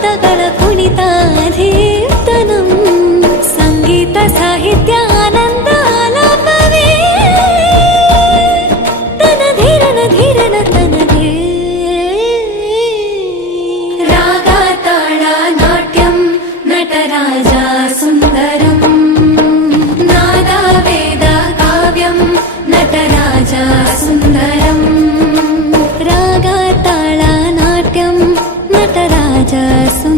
ಪದಗಳ ಕುಣಿತಾಧೀರ್ತನಂ ಸಂಗೀತ ಸಾಹಿತ್ಯ ಆನಂದ ಆಲಾಪವೇ ತನ ಧೀರನ ಧೀರನ ತನದೇ ರಾಗ ತಾಳ ನಾಟ್ಯಂ ನಟರಾಜ ಸುಂದರಂ ನಾದ ವೇದ ಕಾವ್ಯಂ ನಟರಾಜ ಸುಂದರಂ ರಾಗ ತಾಳ ನಾಟ್ಯಂ ನಟರಾಜ ಸುಂದರಂ